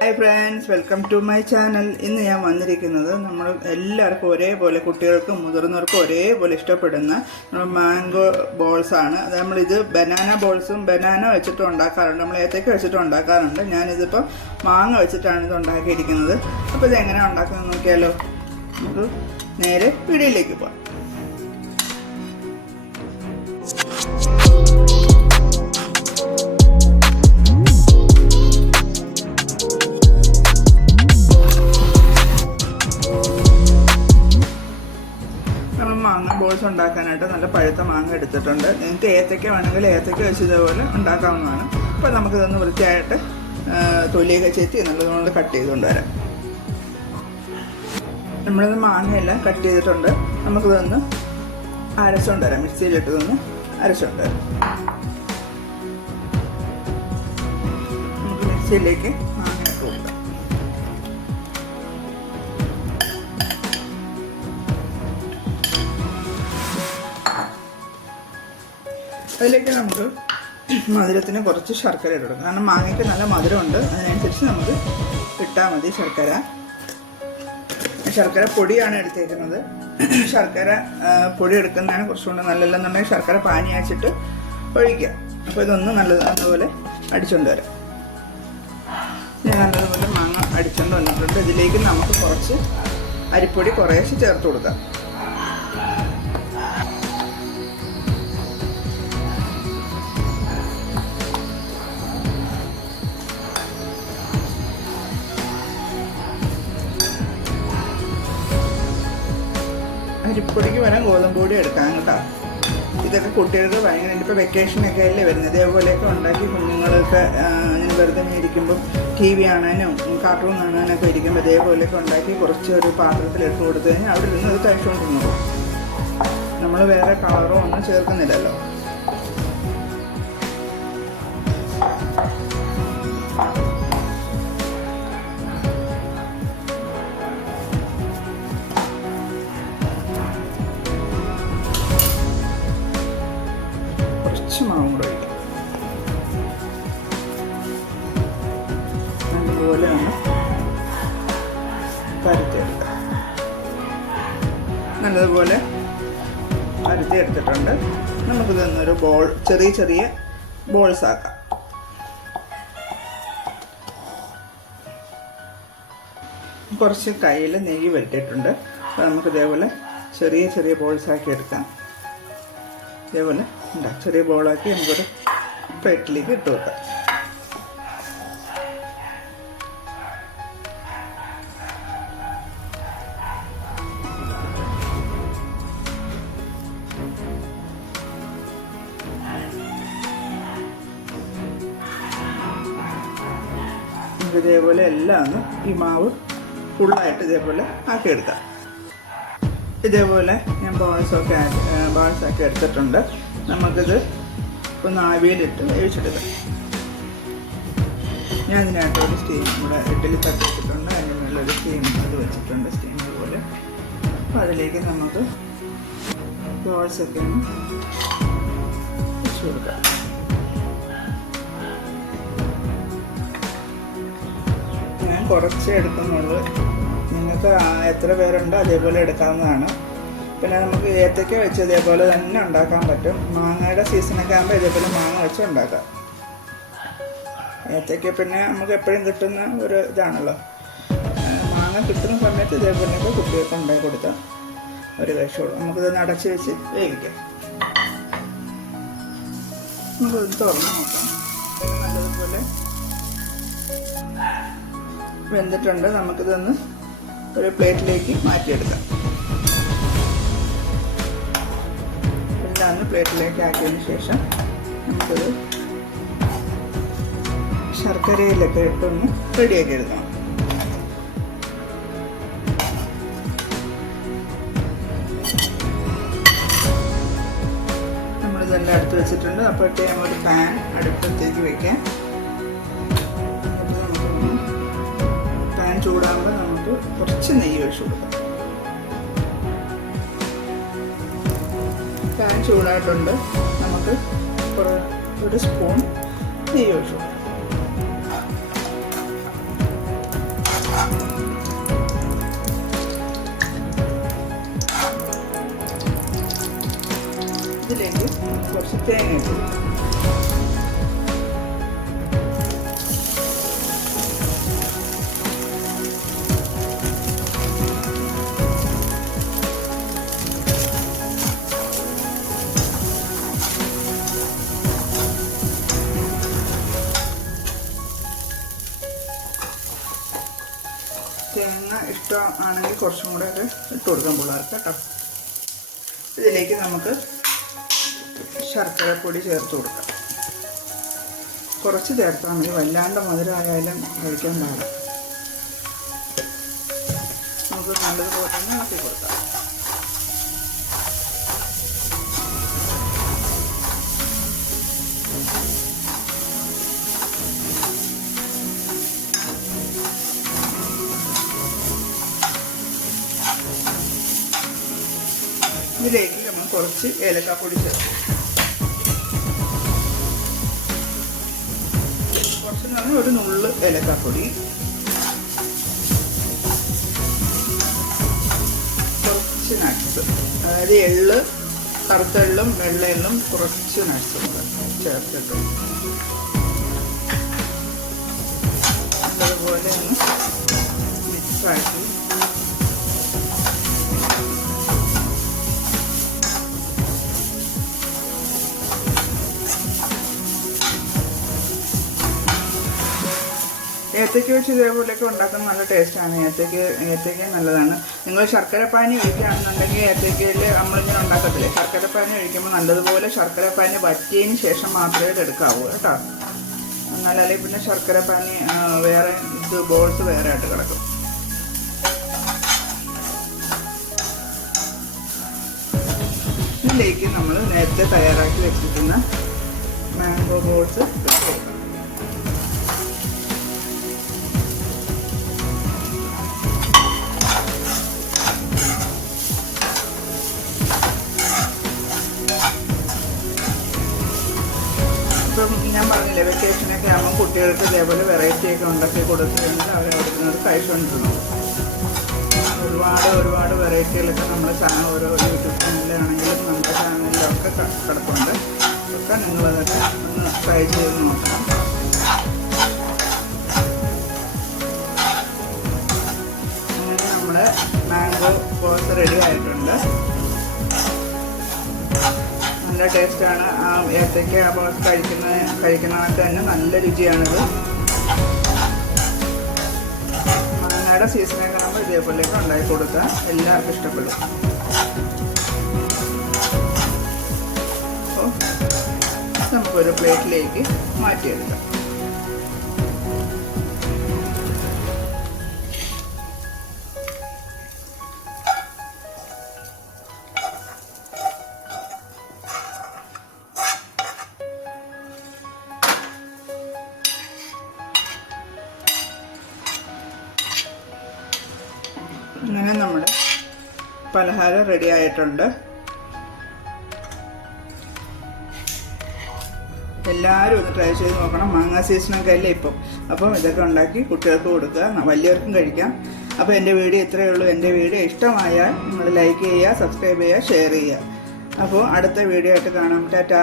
Hi friends welcome to my channel ഇന്ന് ഞാൻ വന്നിരിക്കുന്നത് നമ്മൾ എല്ലാവർക്കും ഒരേപോലെ കുട്ടികൾക്കും മുതിർന്നവർക്കും ഒരേപോലെ ഇഷ്ടപ്പെടുന്ന നമ്മൾ മാംഗോ ബോൾസ് ആണ്. അത് നമ്മളിത് ബനാന ബോൾസും ബനാന വെച്ചിട്ട് ഉണ്ടാക്കാറുണ്ട്. നമ്മൾ ഏത്തക്ക വെച്ചിട്ട് ഉണ്ടാക്കാറുണ്ട്. ഞാനിതിപ്പോൾ മാങ്ങ വെച്ചിട്ടാണ് ഇത് ഉണ്ടാക്കിയിരിക്കുന്നത്. അപ്പോൾ ഇത് എങ്ങനെ ഉണ്ടാക്കുന്നത് നോക്കിയാലോ. നമുക്ക് നേരെ പിടിയിലേക്ക് പോകാം മാങ്ങ ബോൾസ് ഉണ്ടാക്കാനായിട്ട് നല്ല പഴുത്ത മാങ്ങ എടുത്തിട്ടുണ്ട്. നിങ്ങൾക്ക് ഏത്തക്ക വേണമെങ്കിൽ ഏത്തക്ക വെച്ച് ഇതേപോലെ ഉണ്ടാക്കാവുന്നതാണ്. അപ്പോൾ നമുക്കിതൊന്ന് വൃത്തിയായിട്ട് തൊലിയൊക്കെ ചെത്തി നല്ലതുകൊണ്ട് കട്ട് ചെയ്തുകൊണ്ട് വരാം. നമ്മളിത് മാങ്ങയെല്ലാം കട്ട് ചെയ്തിട്ടുണ്ട്. നമുക്കിതൊന്ന് അരച്ചുകൊണ്ട് വരാം. മിക്സിയിലിട്ടതൊന്ന് അരച്ചുകൊണ്ട് വരാം. നമുക്ക് മിക്സിയിലേക്ക് അതിലേക്ക് നമുക്ക് മധുരത്തിന് കുറച്ച് ശർക്കര ഇടണം കാരണം മാങ്ങയ്ക്ക് നല്ല മധുരമുണ്ട്. അതിനനുസരിച്ച് നമുക്ക് ഇട്ടാൽ മതി ശർക്കര. ശർക്കര പൊടിയാണ് എടുത്തേക്കുന്നത്. ശർക്കര പൊടി എടുക്കുന്നതാണ് കുറച്ചുകൂടെ നല്ലതെന്നുണ്ടെങ്കിൽ ശർക്കര പാനി അയച്ചിട്ട് ഒഴിക്കുക. അപ്പോൾ ഇതൊന്ന് നല്ലത് അതുപോലെ അടിച്ചുകൊണ്ട് വരാം. നല്ലതുപോലെ മാങ്ങ അടിച്ചുകൊണ്ട് വന്നിട്ടുണ്ട്. ഇതിലേക്ക് നമുക്ക് കുറച്ച് അരിപ്പൊടി കുറേശ്ശെ ചേർത്ത് കൊടുക്കാം. അരിപ്പൊടിക്ക് വേണം ഗോതമ്പ് പൊടി എടുക്കാം കേട്ടോ. ഇതൊക്കെ കുട്ടികൾക്ക് ഭയങ്കര ഇപ്പോൾ വെക്കേഷനൊക്കെ അല്ലേ വരുന്നത്? ഇതേപോലെയൊക്കെ ഉണ്ടാക്കി കുഞ്ഞുങ്ങളൊക്കെ ഇങ്ങനെ വെറുതെ ഇരിക്കുമ്പോൾ ടി വി കാണാനും കാർട്ടൂൺ കാണാനൊക്കെ ഇരിക്കുമ്പോൾ ഇതേപോലെയൊക്കെ ഉണ്ടാക്കി കുറച്ച് ഒരു പാത്രത്തിൽ ഇട്ട് കൊടുത്തു കഴിഞ്ഞാൽ അവിടെ നിന്ന് അത് കഴിച്ചുകൊണ്ടിരുന്നു നമ്മൾ വേറെ കളറോ ഒന്നും ചേർക്കുന്നില്ലല്ലോ. നല്ലതുപോലെ നമുക്ക് നമുക്കിതൊന്നൊരു ബോൾ ചെറിയ ചെറിയ ബോൾസ് ആക്കാം. കുറച്ച് കയ്യിൽ നെയ്യ് വരട്ടിയിട്ടുണ്ട് അപ്പോൾ നമുക്ക് ഇതേപോലെ ചെറിയ ചെറിയ ബോൾസ് ആക്കി എടുക്കാം. ഇതേപോലെ ഉണ്ടാ ചെറിയ ബോളാക്കി നമുക്കൊരു പ്ലേറ്റിലേക്ക് ഇട്ട് വെക്കാം. നമുക്ക് ഇതേപോലെ എല്ലാം ഒന്ന് ഈ മാവ് ഫുള്ളായിട്ട് ഇതേപോലെ ആക്കി ആക്കിയെടുക്കാം. ഇതേപോലെ ഞാൻ ബോൾസൊക്കെ ബോൾസൊക്കെ എടുത്തിട്ടുണ്ട്. നമുക്കിത് ഒന്ന് ആവിയിലിട്ട് വേവിച്ചെടുക്കാം. ഞാൻ ഇതിനായിട്ട് ഒരു സ്റ്റീം കൂടെ ഇഡ്ഡലി തട്ടി വെച്ചിട്ടുണ്ട്. അതിന്റെ മുകളിലൊരു സ്റ്റീം അത് വെച്ചിട്ടുണ്ട്. സ്റ്റീം പോലെ. അപ്പോൾ അതിലേക്ക് നമുക്ക് ഒന്ന് വെച്ച് കൊടുക്കാം. കുറച്ചേ എടുക്കുന്നുള്ളൂ. നിങ്ങൾക്ക് എത്ര പേരുണ്ടോ അതേപോലെ എടുക്കാവുന്നതാണ്. പിന്നെ നമുക്ക് ഏത്തയ്ക്ക വെച്ച് ഇതേപോലെ തന്നെ ഉണ്ടാക്കാൻ പറ്റും. മാങ്ങയുടെ സീസണൊക്കെ ആകുമ്പോൾ ഇതേപോലെ മാങ്ങ വെച്ച് ഉണ്ടാക്കാം. ഏത്തയ്ക്ക പിന്നെ നമുക്ക് എപ്പോഴും കിട്ടുന്ന ഒരു ഇതാണല്ലോ. മാങ്ങ കിട്ടുന്ന സമയത്ത് ഇതേപോലെയൊക്കെ കുട്ടികൾക്ക് ഉണ്ടാക്കി കൊടുത്താൽ ഒരു വിഷമുള്ളൂ നമുക്കിത് അടച്ച് വെച്ച് വേവിക്കാം. നമുക്കിത് തുറന്ന് നോക്കാം. നല്ലതുപോലെ വെന്തിട്ടുണ്ട്. നമുക്കിതൊന്ന് ഒരു പ്ലേറ്റിലേക്ക് മാറ്റിയെടുക്കാം. എല്ലാം പ്ലേറ്റിലേക്ക് ആക്കിയതിന് ശേഷം നമുക്കത് ശർക്കരയിലൊക്കെ ഇട്ടൊന്ന് റെഡിയാക്കി എടുക്കണം നമ്മളിതെല്ലാം അടുത്ത് വെച്ചിട്ടുണ്ട്. അപ്പോഴത്തേക്കും ഒരു പാൻ അടുപ്പത്തേക്ക് വെക്കാം. ചൂടാകുമ്പോൾ നമുക്ക് കുറച്ച് നെയ്യ് ഒഴിച്ചു കൊടുക്കാം. പാൻ ചൂടായിട്ടുണ്ട്. നമുക്ക് ഒരു സ്പൂൺ നെയ്യ് ഒഴിച്ചു കൊടുക്കാം. ഇതിലേക്ക് കുറച്ച് തേങ്ങ ഇട്ടു ഇഷ്ടമാണെങ്കിൽ കുറച്ചും കൂടെ ഒക്കെ ഇട്ട് കൊടുക്കാം പിള്ളേർക്ക് കേട്ടോ. ഇതിലേക്ക് നമുക്ക് ശർക്കര പൊടി ചേർത്ത് കൊടുക്കാം. കുറച്ച് ചേർത്താൽ മതി. വല്ലാണ്ട് മധുരമായാലും കഴിക്കാൻ പാടില്ല. നമുക്ക് നല്ലതുപോലെ തന്നെ ഇളക്കി കൊടുക്കാം. ഇതിലേക്ക് നമ്മൾ കുറച്ച് ഏലക്കാപ്പൊടി ചേർക്കും. കുറച്ച് പറഞ്ഞാൽ ഒരു നുള്ള് ഏലക്കാപ്പൊടി. കുറച്ച് നട്ട്സ് അതായത് എള്ള് കറുത്തെള്ളും വെള്ളയെള്ളും വെള്ള കുറച്ച് നട്ട്സും ചേർത്തിട്ട് നല്ലതുപോലെ ഒന്ന് മിക്സാക്കി ഏത്തയ്ക്ക വെച്ച് ഇതേപോലെയൊക്കെ ഉണ്ടാക്കുന്ന നല്ല ടേസ്റ്റാണ്. ഏത്തയ്ക്ക ഏത്തയ്ക്ക നല്ലതാണ്. നിങ്ങൾ ശർക്കര പാനി ഒഴിക്കുകയാണെന്നുണ്ടെങ്കിൽ ഏത്തയ്ക്കയിൽ നമ്മളിങ്ങനെ ഉണ്ടാക്കത്തില്ലേ? ശർക്കര പാനി ഒഴിക്കുമ്പോൾ നല്ലതുപോലെ ശർക്കര പാനി വറ്റിയതിന് ശേഷം മാത്രമേ ഇത് എടുക്കാവൂ കേട്ടോ. എന്നാലേ പിന്നെ ശർക്കര പാനി വേറെ ഇത് ബോൾസ് വേറെ ആയിട്ട് കിടക്കും. ഇതിലേക്ക് നമ്മൾ നേരത്തെ തയ്യാറാക്കി വെച്ചിരിക്കുന്ന മാംഗോ ബോൾസ് പറഞ്ഞില്ലേ വെക്കേഷനൊക്കെ ആകുമ്പോൾ കുട്ടികൾക്ക് ഇതേപോലെ വെറൈറ്റി ഒക്കെ ഉണ്ടാക്കി കൊടുക്കുകയാണെങ്കിൽ അവർ അവിടുന്ന് കഴിച്ചുകൊണ്ടിരുന്നു ഒരുപാട് ഒരുപാട് വെറൈറ്റികളൊക്കെ നമ്മുടെ ചാനൽ ഓരോ യൂട്യൂബ് ചാനലിലാണെങ്കിലും നമ്മുടെ ചാനലിലൊക്കെ കിടപ്പുണ്ട്. ഒക്കെ നിങ്ങളതൊക്കെ ഒന്ന് ട്രൈ ചെയ്ത് നോക്കണം. അങ്ങനെ നമ്മുടെ മാംഗോ ബോൾസ് റെഡി ആയിട്ടുണ്ട്. നല്ല ടേസ്റ്റാണ്. ആ ഏത്തയ്ക്ക ബോൾസ് കഴിക്കുന്ന കഴിക്കുന്നതൊക്കെ തന്നെ നല്ല രുചിയാണിത്. മാങ്ങയുടെ സീസണൊക്കെ നമ്മൾ ഇതേപോലെയൊക്കെ ഉണ്ടാക്കി കൊടുത്താൽ എല്ലാവർക്കും ഇഷ്ടപ്പെടും. അപ്പോൾ നമുക്കൊരു പ്ലേറ്റിലേക്ക് മാറ്റിയെടുക്കാം. അങ്ങനെ നമ്മുടെ പലഹാരം റെഡി ആയിട്ടുണ്ട്. എല്ലാവരും ഒന്ന് ട്രൈ ചെയ്ത് നോക്കണം. മാങ്ങാ സീസണൊക്കെ അല്ലേ ഇപ്പം. അപ്പം ഇതൊക്കെ ഉണ്ടാക്കി കുട്ടികൾക്ക് കൊടുക്കുക. വലിയവർക്കും കഴിക്കാം. അപ്പോൾ എന്റെ വീഡിയോ ഇത്രയേ ഉള്ളൂ. എന്റെ വീഡിയോ ഇഷ്ടമായാൽ നിങ്ങൾ ലൈക്ക് ചെയ്യുക സബ്സ്ക്രൈബ് ചെയ്യുക ഷെയർ ചെയ്യുക. അപ്പോൾ അടുത്ത വീഡിയോ ആയിട്ട് കാണാം. ടാറ്റാ.